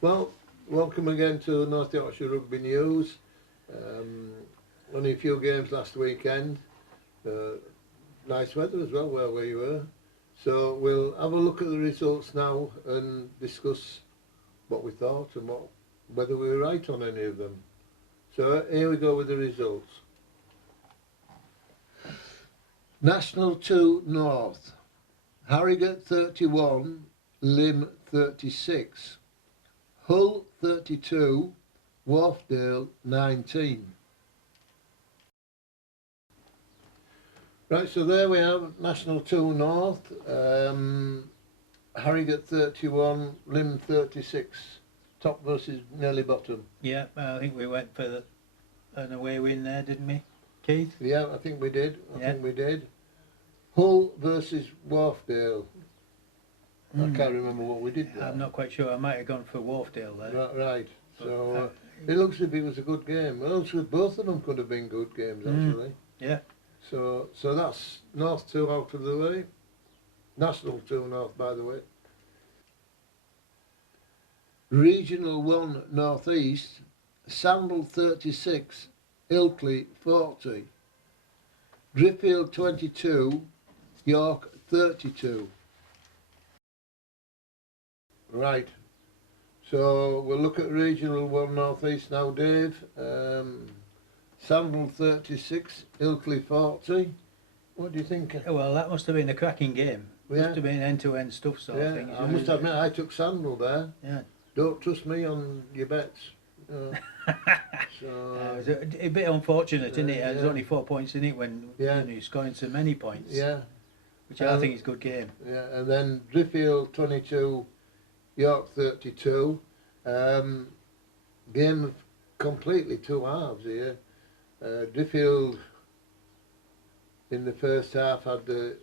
Well, welcome again to North Yorkshire Rugby News. Only a few games last weekend. Nice weather as well where we were. So we'll have a look at the results now and discuss what we thought and whether we were right on any of them. So here we go with the results. National 2 North, Harrogate 31, Lim 36. Hull 32, Wharfdale 19. Right, so there we have National 2 North, Harrogate 31, Lim 36, top versus nearly bottom. Yeah, I think we went for an away win there, didn't we, Keith? Yeah, I think we did. I think we did. Hull versus Wharfdale. I can't remember what we did there. I'm not quite sure. I might have gone for Wharfdale there. Right. So it looks as if it was a good game. Well, both of them could have been good games actually. Yeah. So that's North 2 out of the way. National 2 North, by the way. Regional 1 North East, Sandal 36, Ilkley 40. Driffield 22, York 32. Right, so we'll look at Regional 1 North East now, Dave. Sandal 36, Ilkley 40. What do you think? Well, that must have been a cracking game. Must have been end-to-end stuff sort of thing. I must admit I took Sandal there. Yeah. Don't trust me on your bets. So it was a bit unfortunate, isn't it? There's only 4 points in it when you're scoring so many points. Yeah. Which I think is a good game. Yeah, and then Driffield 22, York 32. Game of completely two halves here. Driffield in the first half had the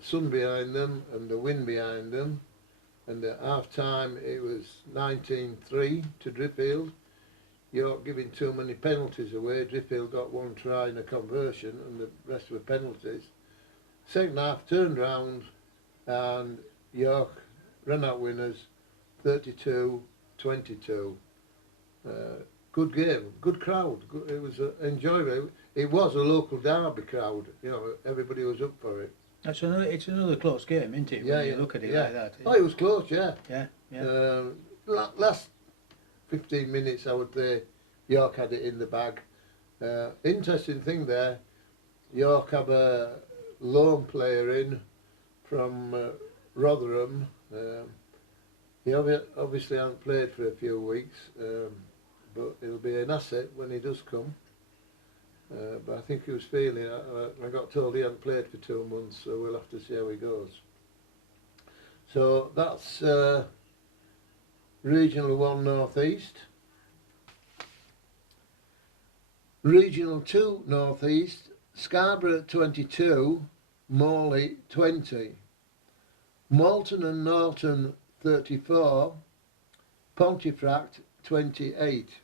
sun behind them and the wind behind them, and at half time it was 19-3 to Driffield. York giving too many penalties away. Driffield got one try and a conversion and the rest were penalties. Second half turned round and York ran out winners 32-22. Good game, good crowd. It was enjoyable. It was a local derby crowd. You know, everybody was up for it. It's another close game, isn't it? When you look at it like that. Oh, it was close. Yeah. Yeah. Last 15 minutes, I would say, York had it in the bag. Interesting thing there, York have a loan player in from Rotherham. He obviously hasn't played for a few weeks, but it'll be an asset when he does come. But I think he was feeling, I got told he hadn't played for 2 months, so we'll have to see how he goes. So that's Regional 1 North East. Regional 2 North East, Scarborough 22, Morley 20. Malton and Norton 34, Pontefract 28.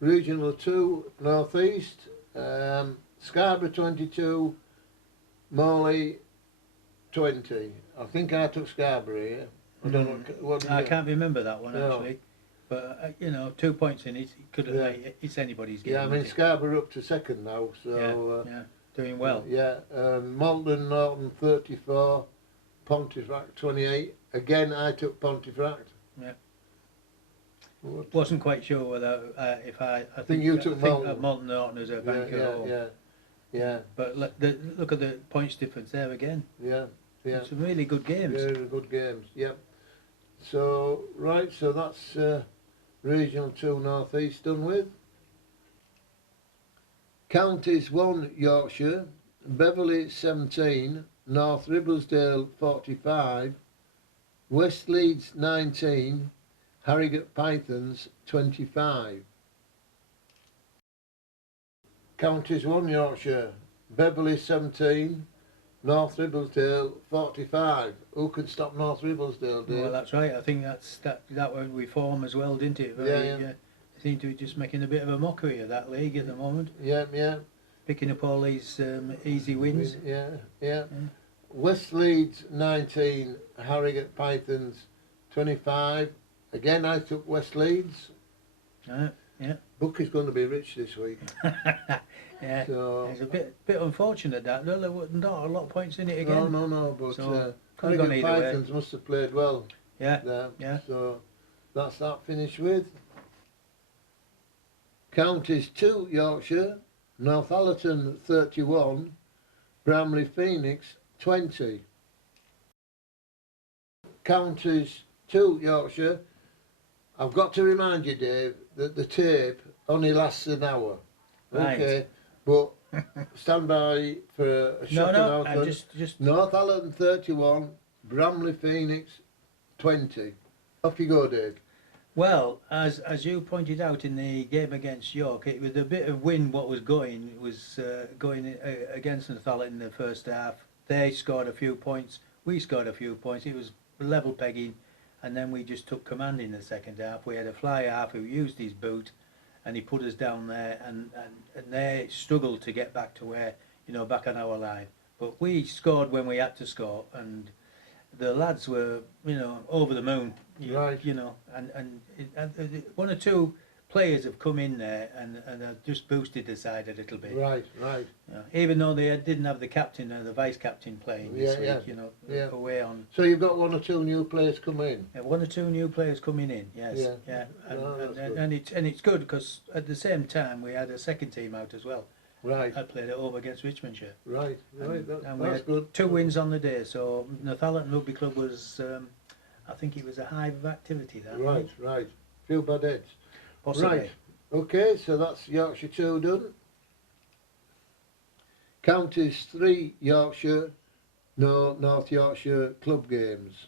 Regional 2 North East, Scarborough 22, Morley 20. I think I took Scarborough here. I don't know. What I can't remember that one actually, but you know, 2 points in it could have. It's anybody's game. Yeah, I mean Scarborough up to second now, so doing well. Malton Norton 34, Pontefract 28. Again, I took Pontefract. Yeah. Wasn't quite sure whether I think you took Malton. Malton Norton as a banker. Yeah. But look at the points difference there again. Yeah. Some really good games. Very good games. Yep. So so that's Regional 2 North East done with. Counties 1 Yorkshire, Beverley 17, North Ribblesdale 45, West Leeds 19, Harrogate Pythons 25. Counties 1 Yorkshire, Beverley 17, North Ribblesdale 45. Who can stop North Ribblesdale, Dave? Well, that's right. I think that went with form as well, didn't it? They seem to be just making a bit of a mockery of that league at the moment. Yeah. Picking up all these easy wins. Yeah. West Leeds 19, Harrogate Pythons 25. Again, I took West Leeds. Yeah. Book is going to be rich this week. Yeah. So, it's a bit unfortunate that. No, there were not a lot of points in it again. No, but So, could have gone either Pythons must have played well Yeah. there. Yeah. So that's that finished with. Counties 2 Yorkshire, Northallerton 31, Bramley Phoenix 20. Counties 2 Yorkshire. I've got to remind you, Dave, that the tape only lasts an hour. Right. Okay, but stand by for a shocking outcome. Just Northallerton 31, Bramley Phoenix 20. Off you go, Dave. Well, as you pointed out in the game against York, it was a bit of wind what was going. It was going against Northallerton in the first half. They scored a few points. We scored a few points. It was level pegging, and then we just took command in the second half. We had a fly half who used his boot, and he put us down there, and they struggled to get back to where, back on our line. But we scored when we had to score, and the lads were, over the moon. Right. And one or two players have come in there and have just boosted the side a little bit. Right. Even though they didn't have the captain or the vice captain playing this week, away on. So you've got one or two new players come in. One or two new players coming in, yes. Yeah. And it's good because at the same time we had a second team out as well. Right. I played at home against Richmondshire. Right. And we That's had good. 2 wins on the day, so Northallerton Rugby Club was, I think it was a hive of activity that night. Right. Few bad heads. Possibly. Right. Okay, so that's Yorkshire 2 done. Counties 3 Yorkshire, no North Yorkshire club games.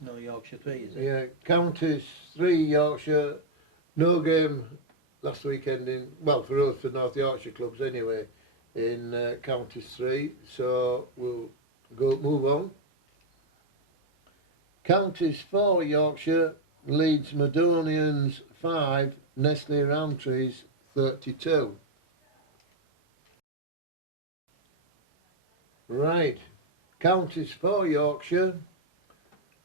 No Yorkshire 3, is it? Yeah, Counties 3 Yorkshire, no game last weekend for us, for North Yorkshire clubs anyway, in Counties 3, so we'll move on. Counties 4 Yorkshire, Leeds Madonians 5, Nestle Roundtrees 32. Right, Counties 4 Yorkshire,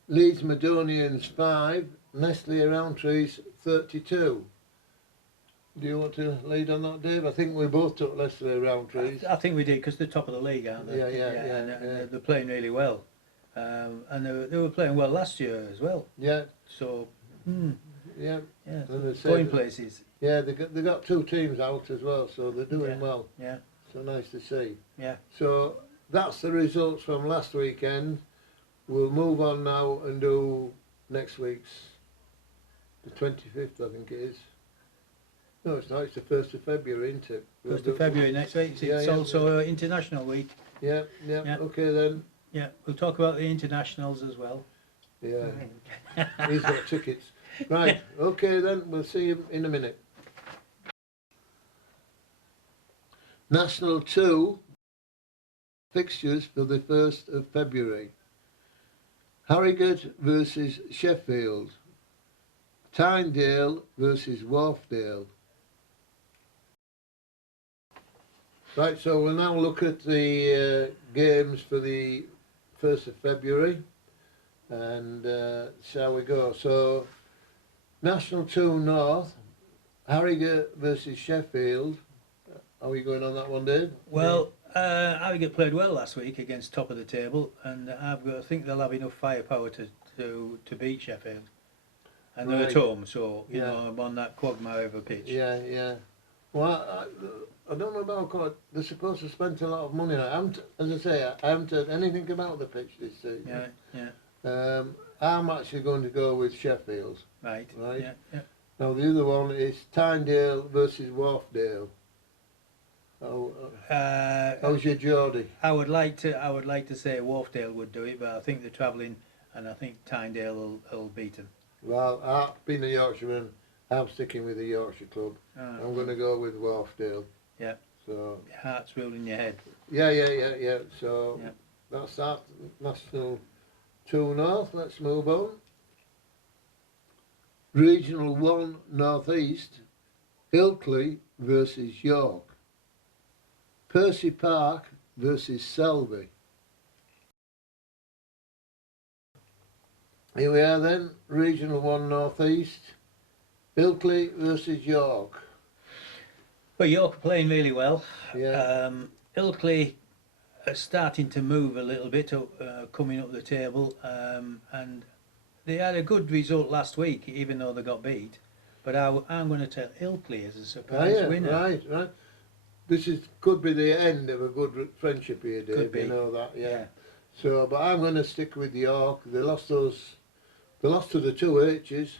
Leeds Madonians 5, Nestle Roundtrees 32. Do you want to lead on that, Dave? I think we both took Leslie Roundtrees. I think we did because they're top of the league, aren't they? Yeah. And they're playing really well. And they were playing well last year as well. Yeah. So, Yeah. going places. Yeah, they got 2 teams out as well, so they're doing well. Yeah. So nice to see. Yeah. So that's the results from last weekend. We'll move on now and do next week's, the 25th, I think it is. No, it's not. It's the 1st of February, isn't it? 1st of February next week. It's also International Week. Yeah. Okay then. Yeah, we'll talk about the internationals as well. Yeah. He's got tickets. Right. Okay then. We'll see you in a minute. National 2 fixtures for the 1st of February. Harrogate versus Sheffield. Tynedale versus Wharfdale. Right, so we'll now look at the games for the 1st of February, and shall we go? So, National 2 North, Harrogate versus Sheffield. Are we going on that one, Dave? Well, Harrogate played well last week against top of the table, and I think they'll have enough firepower to beat Sheffield. And they're at home, so I'm on that quagmire of a pitch. Yeah. Well, I don't know about God. They're supposed to spend a lot of money on it. As I say, I haven't heard anything about the pitch this season. Yeah. I'm actually going to go with Sheffield. Right. Yeah. Now the other one is Tynedale versus Wharfdale. How's your Geordie? I would like to say Wharfdale would do it, but I think they're travelling, and I think Tynedale will beat them. Well, I've been a Yorkshireman. I'm sticking with the Yorkshire Club. I'm going to go with Wharfdale. Yeah. So your heart's ruling your head. Yeah. So that's that. National 2 North. Let's move on. Regional 1 North East. Ilkley versus York. Percy Park versus Selby. Here we are then, Regional 1 North East, Ilkley versus York. Well, York are playing really well. Yeah. Ilkley are starting to move a little bit, coming up the table, and they had a good result last week, even though they got beat. But I'm going to tell Ilkley as a surprise winner. Right. This could be the end of a good friendship here, Dave. Could be. You know that, Yeah. So, but I'm going to stick with York. They lost to the two H's,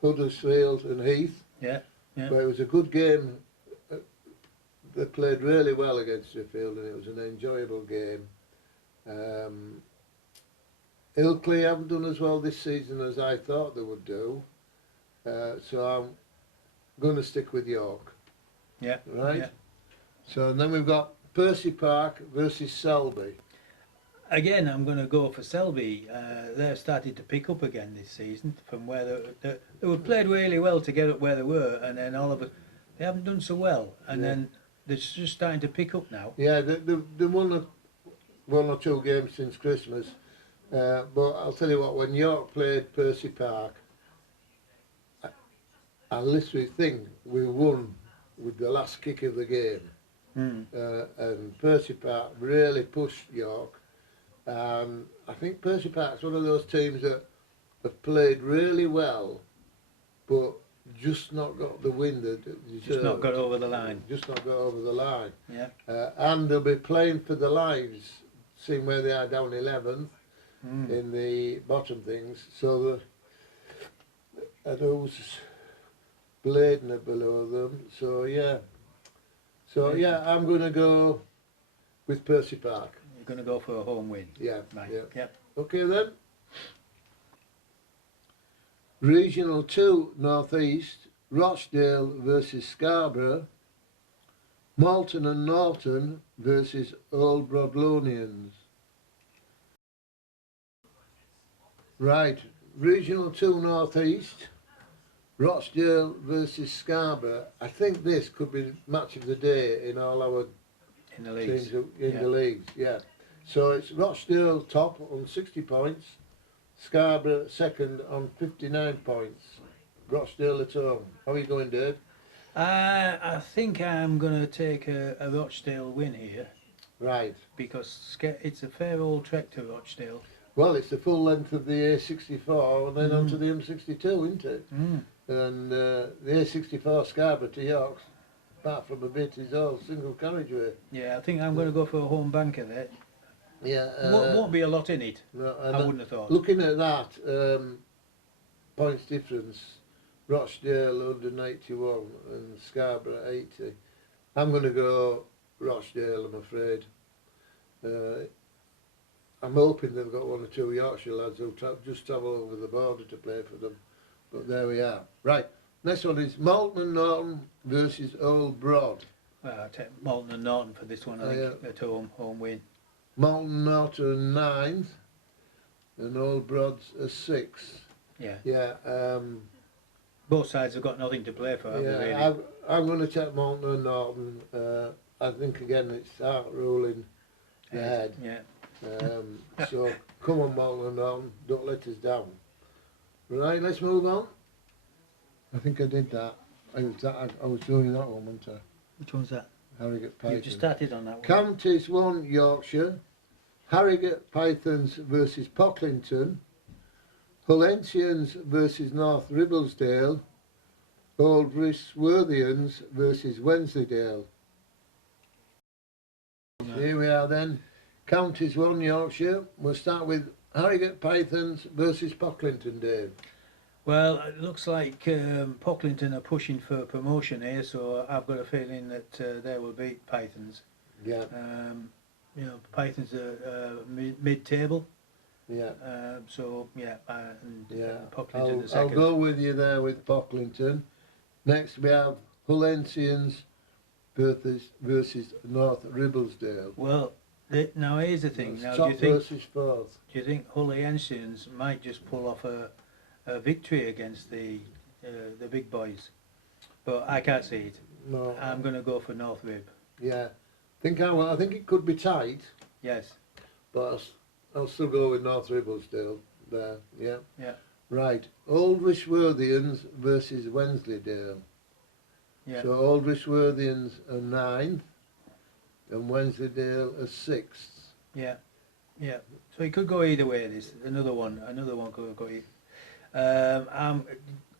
Huddersfield and Heath. Yeah. But it was a good game. They played really well against Sheffield, and it was an enjoyable game. Ilkley haven't done as well this season as I thought they would do, so I'm going to stick with York. Yeah. Right? Yeah. So then we've got Percy Park versus Selby. Again, I'm going to go for Selby. They've started to pick up again this season from where they were played really well to get up where they were, and then all of it, they haven't done so well, and then they're just starting to pick up now. Yeah, they won one or two games since Christmas, but I'll tell you what, when York played Percy Park, I literally think we won with the last kick of the game. And Percy Park really pushed York. I think Percy Park's one of those teams that have played really well, but just not got the win that they deserved. Just not got over the line. Just not got over the line. Yeah. And they'll be playing for their lives, seeing where they are down 11th in the bottom things. So those Bladen are below them. So yeah. So yeah, I'm going to go with Percy Park. You're going to go for a home win. Yeah. Right. Yeah. Yep. Okay then. Regional 2 North East, Rochdale versus Scarborough, Malton and Norton versus Old Broadlonians. Right, Regional 2 North East, Rochdale versus Scarborough. I think this could be match of the day in all our In the leagues. teams in the leagues. Yeah. So it's Rochdale top on 60 points, Scarborough second on 59 points. Rochdale at home. How are you going, Dave? I think I'm going to take a Rochdale win here. Right. Because it's a fair old trek to Rochdale. Well, it's the full length of the A64 and then onto the M62, isn't it? And the A64 Scarborough to York, apart from a bit, is all single carriageway. Yeah, I think I'm going to go for a home banker there. Yeah. Won't be a lot in it. No, I wouldn't have thought. Looking at that, points difference, Rochdale 191 and Scarborough 80. I'm going to go Rochdale, I'm afraid. I'm hoping they've got one or two Yorkshire lads who just travel over the border to play for them. But there we are. Right, next one is Malton and Norton versus Old Broad. Well, I'll take Malton and Norton for this one, I think, at home win. Malton Norton 9th and Old Broad's a 6th. Yeah. Yeah. Both sides have got nothing to play for, have they, really? I'm going to take Malton and Norton. I think again it's heart ruling ahead. Yeah. So come on, Malton and Norton, don't let us down. Right, let's move on. I think I did that. I was doing that one, wasn't I? Which one's that? Harrogate Pythons. You just started on that one. Counties 1 Yorkshire, Harrogate Pythons versus Pocklington, Hullensians versus North Ribblesdale, Old Rissworthians versus Wensleydale. Here we are then. Counties 1 Yorkshire. We'll start with Harrogate Pythons versus Pocklington, Dave. Well, it looks like Pocklington are pushing for promotion here, so I've got a feeling that they will beat Pythons. Yeah. You know, Pythons are mid-table. Yeah. So yeah, and Yeah. Pocklington are I'll second. go with you there with Pocklington. Next we have Hullensians versus North Ribblesdale. Well, now here's the thing. Now, Top do you think versus fourth. Hullensians might just pull off a victory against the big boys? But I can't see it. No. I'm going to go for North Rib. Yeah. I think it could be tight, Yes. but I'll still go with North Ribblesdale. there. Yeah. Yeah. Right. Old Rishworthians versus Wensleydale. Yeah. So Old Rishworthians are 9th and Wensleydale are 6th. Yeah. Yeah. So it could go either way. This another one could go either.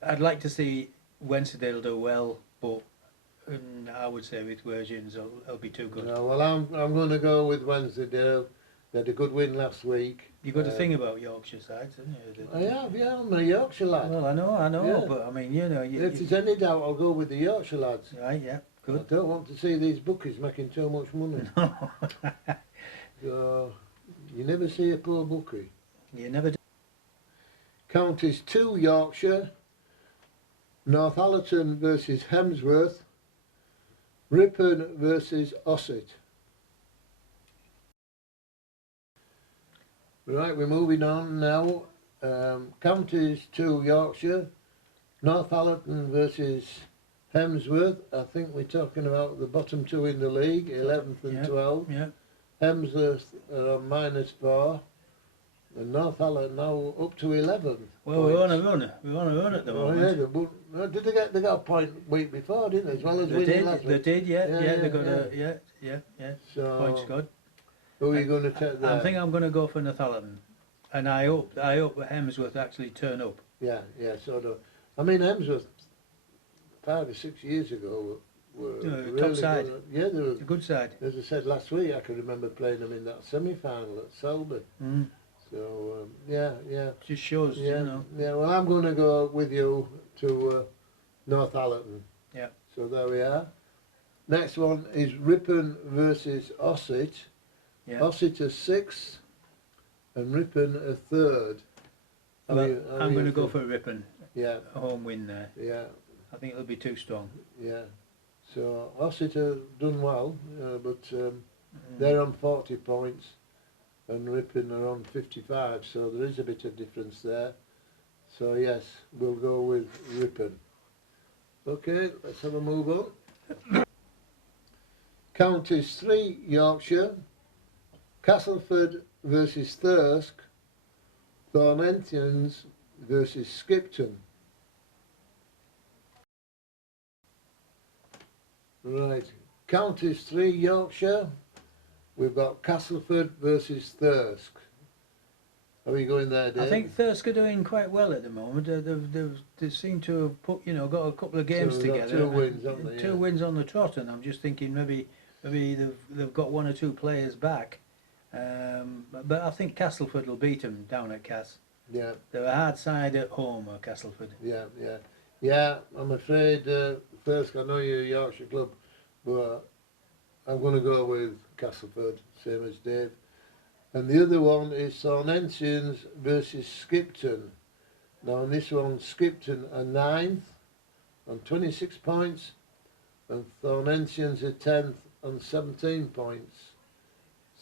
I'd like to see Wensleydale do well, but I would say with Virgins it'll be too good. No, well, I'm going to go with Wensleydale. They had a good win last week. You've got to think about Yorkshire sides, haven't you? I have, yeah. I'm a Yorkshire lad. Well, I know, Yeah. but I mean, you know, If there's any doubt, I'll go with the Yorkshire lads. right, yeah, I good. don't want to see these bookies making too much money. So, you never see a poor bookie. You never do. Counties 2 Yorkshire, Northallerton versus Hemsworth, Ripon versus Ossett. Right, we're moving on now. Counties 2 Yorkshire, Northallerton versus Hemsworth. I think we're talking about the bottom 2 in the league, 11th and 12th. Yeah. Hemsworth are on -4, and Northallerton now up to 11th. Well, we're on a run. We're on a run at the moment. Yeah, did they got a point week before, didn't they? As well as They winning did. last They week. did. Yeah. Yeah, Yeah. yeah, They got yeah. yeah. So, Points good. who are you going to take there? I think I'm going to go for Northallerton, and I hope Hemsworth actually turn up. Yeah, so do I mean, Hemsworth 5 or 6 years ago were really top side. good. Yeah, they were. A good side. As I said last week, I can remember playing them in that semi-final at Selby. Mm. So yeah. Just shows, Yeah, you know. yeah. Well, I'm going to go with you to Northallerton. Yeah. So there we are. Next one is Ripon versus Ossett. Yeah. Ossett are 6th and Ripon are 3rd. Well, I'm going to go for Ripon. Yeah. A home win there. Yeah. I think it'll be too strong. Yeah. So Ossett have done well, but they're on 40 points and Ripon are on 55, so there is a bit of difference there. So yes, we'll go with Ripon. Okay, let's have a move on. Counties 3 Yorkshire, Castleford versus Thirsk, Thornentians versus Skipton. Right, Counties 3 Yorkshire, we've got Castleford versus Thirsk. Are we going there, Dave? I think Thirsk are doing quite well at the moment. They seem to have got a couple of games So they've got together. 2 wins, haven't they? Two Yeah. wins on the trot, and I'm just thinking maybe they've got 1 or 2 players back. But I think Castleford will beat them down at Cass. Yeah, They're a hard side at home, Castleford. yeah. I'm afraid Thirsk, I know you're a Yorkshire club, but I'm going to go with Castleford, same as Dave. And the other one is Thornentians versus Skipton. Now in this one, Skipton are 9th on 26 points, and Thornentians are 10th on 17 points.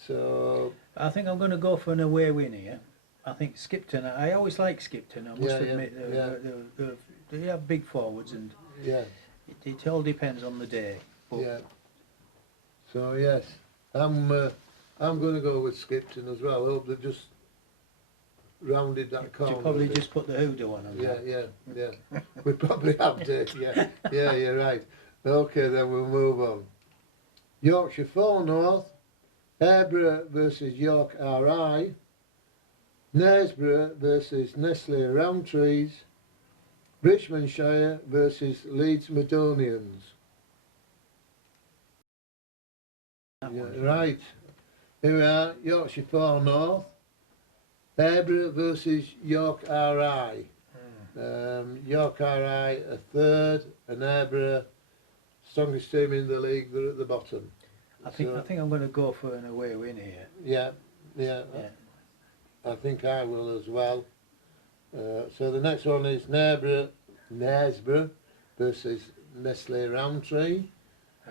So I think I'm going to go for an away win here. I think Skipton. I always like Skipton. I must admit, they have big forwards, and yeah, it all depends on the day. But yeah. So yes, I'm going to go with Skipton as well. I hope they've just rounded that corner. you probably just put the hoodoo on them. Yeah. We probably have to. Yeah, you're right. Okay, then we'll move on. Yorkshire 4 North, Airborough versus York RI, Knaresborough versus Nestle Roundtrees, Richmondshire versus Leeds Medonians. Yeah, right. Here we are, Yorkshire 4 North, Airborough versus York RI. York RI are 3rd and Airborough, strongest team in the league, they're at the bottom. I think I'm going to go for an away win here. Yeah. I think I will as well. So the next one is Knaresborough versus Nestle Roundtree.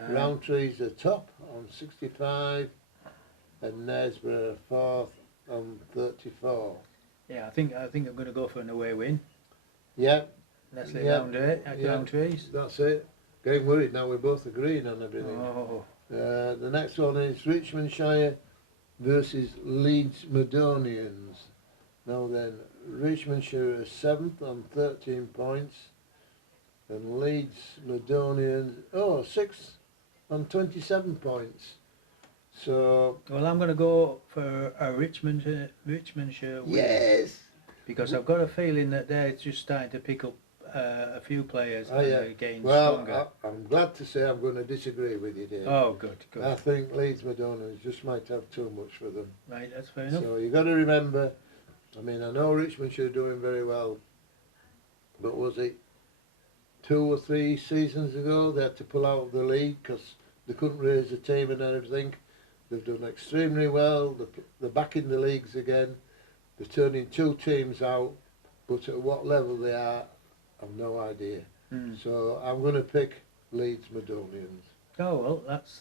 Roundtree's are top on 65 and Knaresborough are 4th on 34. Yeah, I think I'm going to go for an away win. Yeah. Nestle Roundtrees. That's it. Getting worried now, we're both agreeing on everything. Oh. The next one is Richmondshire versus Leeds Medonians. Now then, Richmondshire are 7th on 13 points, and Leeds Madonians, 6th on 27 points. So... Well, I'm going to go for a Richmondshire win. Yes! Because I've got a feeling that they're just starting to pick up a few players and Yeah. they're getting Well, stronger. I'm glad to say I'm going to disagree with you, Dave. Oh, good, good. I think Leeds Madonians just might have too much for them. Right, that's fair enough. So you've got to remember, I mean, I know Richmondshire are doing very well, but was it 2 or 3 seasons ago they had to pull out of the league because they couldn't raise a team and everything? They've done extremely well. They're back in the leagues again. They're turning 2 teams out, but at what level they are, I've no idea. So I'm going to pick Leeds Madonians. Oh well, that's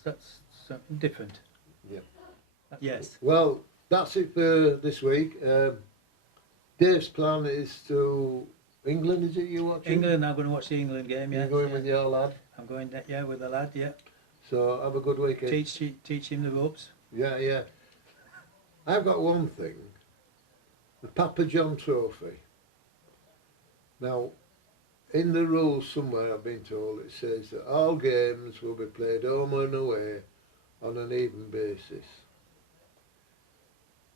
something different. Yeah. Yes. Well, that's it for this week. Dave's plan is to England. Is it you watching? England. I'm going to watch the England game. Yeah. You're going with your lad. I'm going. Yeah, with the lad. Yeah. So have a good weekend. Teach him the ropes. Yeah, yeah. I've got one thing. The Papa John Trophy. Now, in the rules somewhere I've been told it says that all games will be played home and away on an even basis.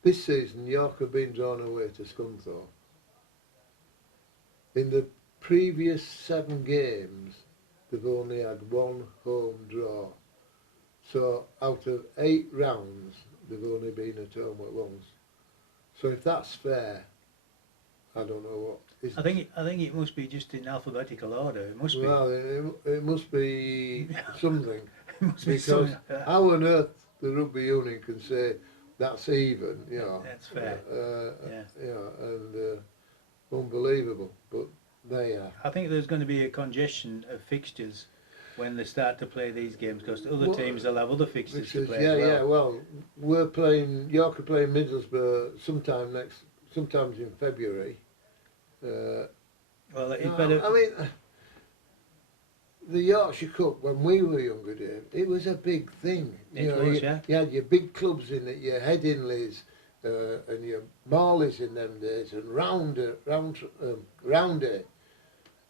This season York have been drawn away to Scunthorpe. In the previous 7 games they've only had 1 home draw. So out of 8 rounds they've only been at home at once. So if that's fair, I don't know what is. I think it must be just in alphabetical order. It must be. Well, it must be something. It must be Because something like that. how on earth the rugby union can say that's even, you know. That's fair. Yeah. You know, and unbelievable, but they are. I think there's going to be a congestion of fixtures when they start to play these games because other Well, teams will have other fixtures to play. Yeah, as well. yeah. Well, York are playing Middlesbrough sometimes in February. Well, it No, better. I mean, the Yorkshire Cup when we were younger, Dave, it was a big thing. Yeah. You had your big clubs in it, your Headinleys and your Morleys in them days, and Rounded.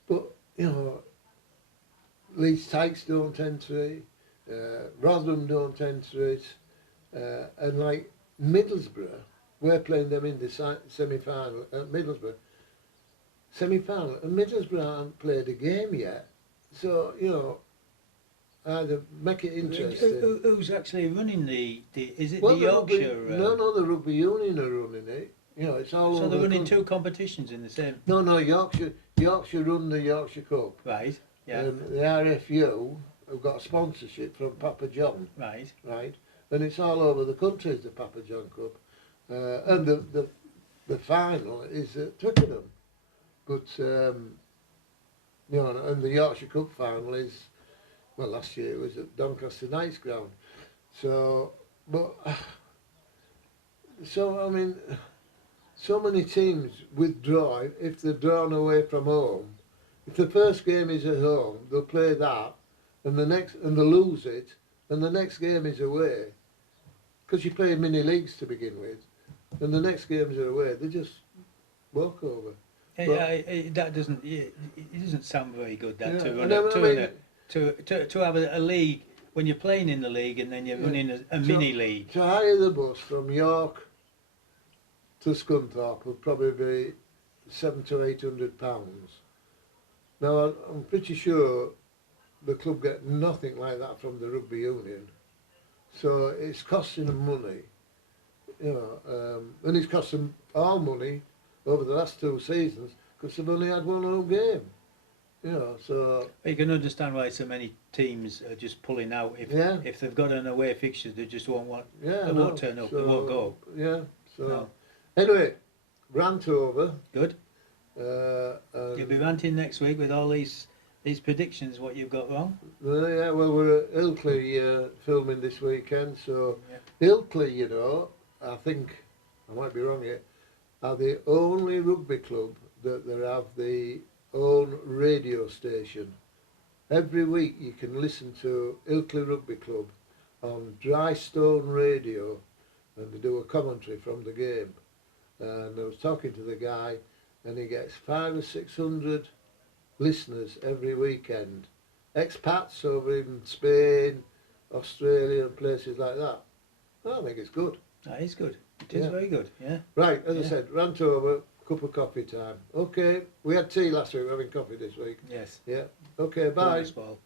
But you know, Leeds Tykes don't enter it, Rotherham don't enter it, and like Middlesbrough, we're playing them in the semi-final at Middlesbrough. Semi-final, and Middlesbrough haven't played a game yet, so you know, either make it interesting. Who's actually running the is it Well, the Yorkshire? No, the Rugby Union are running it. You know, it's all So over they're the running country. 2 competitions in the same. No, Yorkshire run the Yorkshire Cup. Right. Yeah. And the RFU have got a sponsorship from Papa John. Right. Right, and it's all over the country, the Papa John Cup, and the final is at Twickenham, but you know, and the Yorkshire Cup final is, well, last year it was at Doncaster Knights Ground, so I mean, so many teams withdraw if they're drawn away from home. If the first game is at home, they'll play that, and they'll lose it, and the next game is away, because you play mini leagues to begin with, and the next games are away. They just walk over. That doesn't. It doesn't sound very good. That Yeah, to have a league when you're playing in the league and then you're running a mini league. To hire the bus from York to Scunthorpe would probably be £700 to £800. Now I'm pretty sure the club get nothing like that from the rugby union, so it's costing them money, you know, and it's cost them all money over the last 2 seasons because they've only had 1 home game, you know. So You can understand why so many teams are just pulling out. If they've got an away fixture, they just won't want. yeah, They won't turn up. They won't go. Yeah. So No. anyway, rant over. Good. And You'll be ranting next week with all these predictions. What you've got wrong. yeah, well, we're at Ilkley filming this weekend, so Ilkley, you know, I think, I might be wrong here, are the only rugby club that they have the own radio station. Every week you can listen to Ilkley Rugby Club on Dry Stone Radio, and they do a commentary from the game. and I was talking to the guy, and he gets 500 or 600 listeners every weekend, expats over in Spain, Australia, and places like that. I think it's good. That is good. It is Yeah. very good. Yeah. Right, as I Yeah. said, rant over, cup of coffee time. Okay, we had tea last week, we're having coffee this week. Yes. Yeah. Okay, bye. Bonus ball.